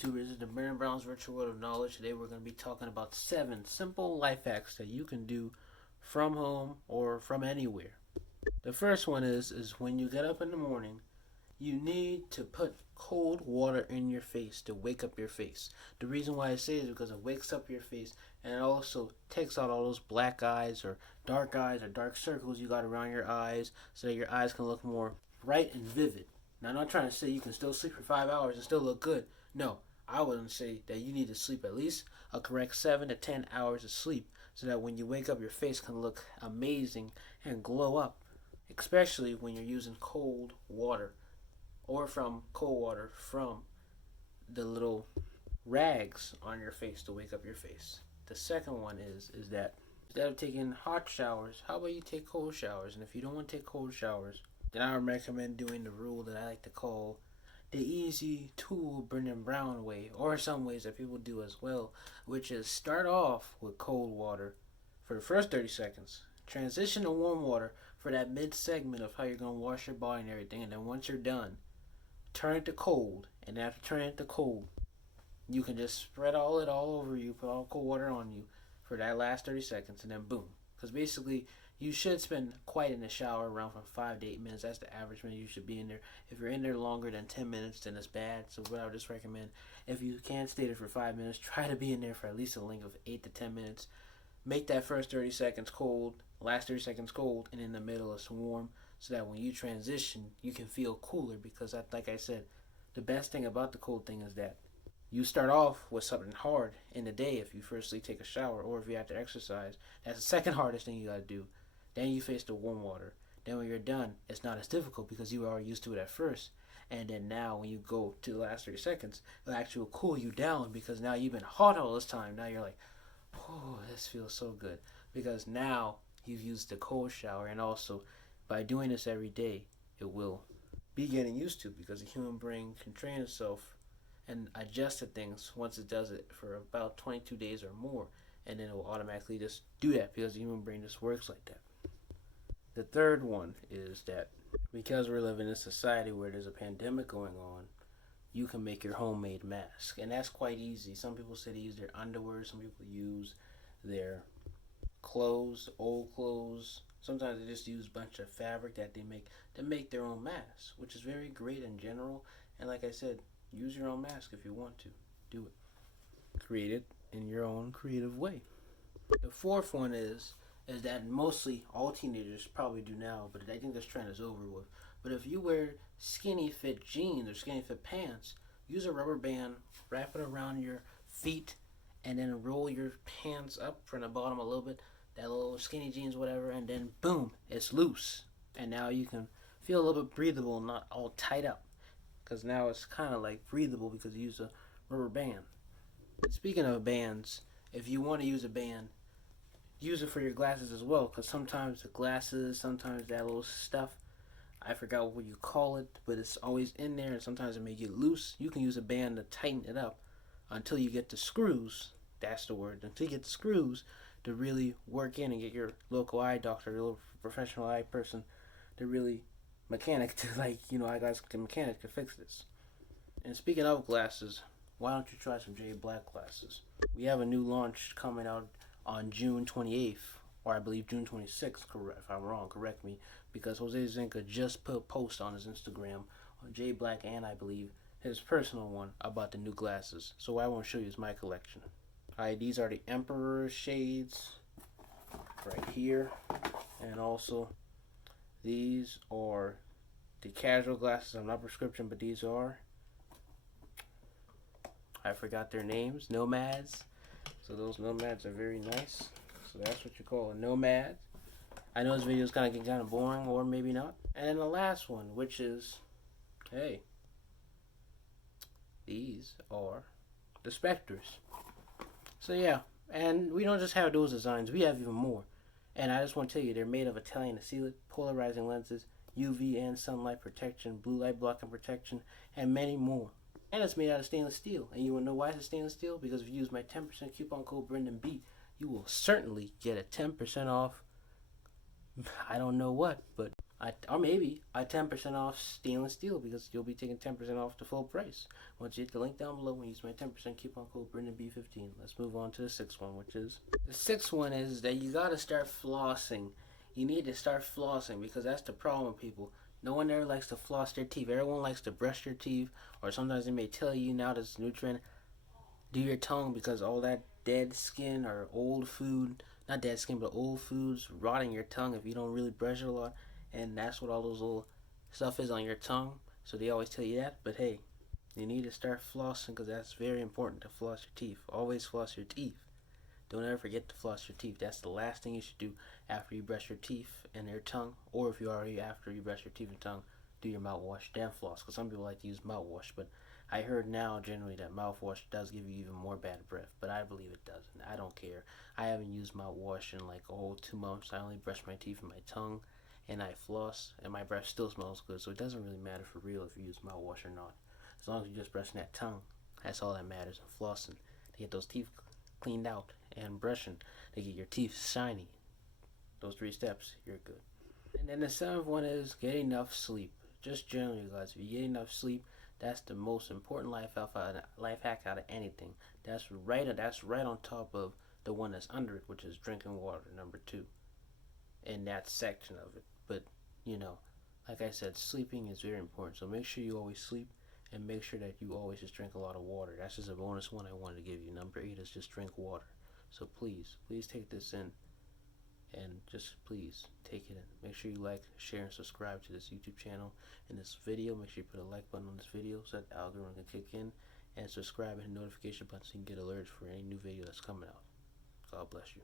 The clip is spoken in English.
YouTube? This is the Brandon Brown's Virtual World of Knowledge. Today we're going to be talking about 7 simple life hacks that you can do from home or from anywhere. The first one is when you get up in the morning, you need to put cold water in your face to wake up your face. The reason why I say it is because it wakes up your face and it also takes out all those black eyes or dark circles you got around your eyes so that your eyes can look more bright and vivid. Now, I'm not trying to say you can still sleep for 5 hours and still look good. No, I wouldn't say that you need to sleep at least a correct 7 to 10 hours of sleep so that when you wake up, your face can look amazing and glow up, especially when you're using cold water or from the little rags on your face to wake up your face. The second one is that instead of taking hot showers, how about you take cold showers? And if you don't want to take cold showers, then I would recommend doing the rule that I like to call the easy tool Brandon Brown way, or some ways that people do as well, which is start off with cold water for the first 30 seconds, transition to warm water for that mid segment of how you're going to wash your body and everything, and then once you're done, turn it to cold, and after turning it to cold, you can just spread all over you, put all cold water on you for that last 30 seconds, and then boom. Because basically, you should spend quite in the shower around from 5 to 8 minutes. That's the average minute you should be in there. If you're in there longer than 10 minutes, then it's bad. So what I would just recommend, if you can't stay there for 5 minutes, try to be in there for at least a length of 8 to 10 minutes. Make that first 30 seconds cold, last 30 seconds cold, and in the middle it's warm, so that when you transition, you can feel cooler. Because like I said, the best thing about the cold thing is that you start off with something hard in the day if you firstly take a shower or if you have to exercise. That's the second hardest thing you got to do. Then you face the warm water. Then when you're done, it's not as difficult because you were already used to it at first. And then now when you go to the last 30 seconds, it'll actually cool you down because now you've been hot all this time. Now you're like, oh, this feels so good. Because now you've used the cold shower, and also by doing this every day, it will be getting used to, because the human brain can train itself and adjust to things once it does it for about 22 days or more. And then it will automatically just do that because the human brain just works like that. The third one is that because we're living in a society where there's a pandemic going on, you can make your homemade mask. And that's quite easy. Some people say they use their underwear. Some people use their clothes, old clothes. Sometimes they just use a bunch of fabric that they make to make their own mask, which is very great in general. And like I said, use your own mask if you want to. Do it. Create it in your own creative way. The fourth one is that mostly all teenagers probably do now, but I think this trend is over with. But if you wear skinny fit jeans or skinny fit pants, use a rubber band, wrap it around your feet, and then roll your pants up from the bottom a little bit, that little skinny jeans, whatever, and then boom, it's loose. And now you can feel a little bit breathable, not all tight up. Because now it's kind of like breathable because you use a rubber band. Speaking of bands, if you want to use a band, use it for your glasses as well, because sometimes the glasses, sometimes that little stuff, I forgot what you call it, but it's always in there, and sometimes it may get loose. You can use a band to tighten it up until you get the screws. That's the word. Until you get the screws to really work in and get your local eye doctor, your little professional eye person, to really mechanic to eye guys can mechanic to fix this. And speaking of glasses, why don't you try some J Black glasses? We have a new launch coming out on June 28th, or I believe June 26th, correct, if I'm wrong, correct me, because Jose Zinka just put a post on his Instagram on J Black and I believe his personal one about the new glasses. So what I want to show you is my collection. Alright, these are the Emperor shades right here, and also these are the casual glasses. I'm not prescription, but these are, I forgot their names, Nomads. So those Nomads are very nice. So that's what you call a Nomad. I know this video is kind of boring, or maybe not. And then the last one, which is, hey, these are the Spectres. So yeah, and we don't just have those designs, we have even more. And I just want to tell you, they're made of Italian sealant, polarizing lenses, UV and sunlight protection, blue light blocking protection, and many more. And it's made out of stainless steel. And you want to know why it's stainless steel? Because if you use my 10% coupon code BrendanB, you will certainly get a 10% off. I don't know what, but Or maybe a 10% off stainless steel because you'll be taking 10% off the full price. Once you hit the link down below and use my 10% coupon code BrendanB15. Let's move on to the sixth one, which is the sixth one is that you gotta start flossing. You need to start flossing because that's the problem with people. No one ever likes to floss their teeth. Everyone likes to brush their teeth, or sometimes they may tell you now this new trend, do your tongue because all that dead skin or old food, not dead skin, but old foods rotting your tongue if you don't really brush it a lot. And that's what all those little stuff is on your tongue. So they always tell you that. But hey, you need to start flossing because that's very important to floss your teeth. Always floss your teeth. Don't ever forget to floss your teeth. That's the last thing you should do after you brush your teeth and your tongue. Or if you already after you brush your teeth and tongue, do your mouthwash, then floss. Because some people like to use mouthwash, but I heard now generally that mouthwash does give you even more bad breath, but I believe it doesn't. I don't care. I haven't used mouthwash in like a whole 2 months. I only brush my teeth and my tongue, and I floss, and my breath still smells good. So it doesn't really matter for real if you use mouthwash or not. As long as you're just brushing that tongue, that's all that matters. And flossing to get those teeth cleaned out, and brushing to get your teeth shiny. Those 3 steps, you're good. And then the seventh one is get enough sleep. Just generally, guys, if you get enough sleep, that's the most important life hack out of anything. That's right on top of the one that's under it, which is drinking water, number 2, in that section of it. But you know, like I said, sleeping is very important. So make sure you always sleep, and make sure that you always just drink a lot of water. That's just a bonus one I wanted to give you. Number 8 is just drink water. So please take this in, and just please take it in. Make sure you like, share, and subscribe to this YouTube channel and this video. Make sure you put a like button on this video so that the algorithm can kick in, and subscribe and hit the notification button so you can get alerts for any new video that's coming out. God bless you.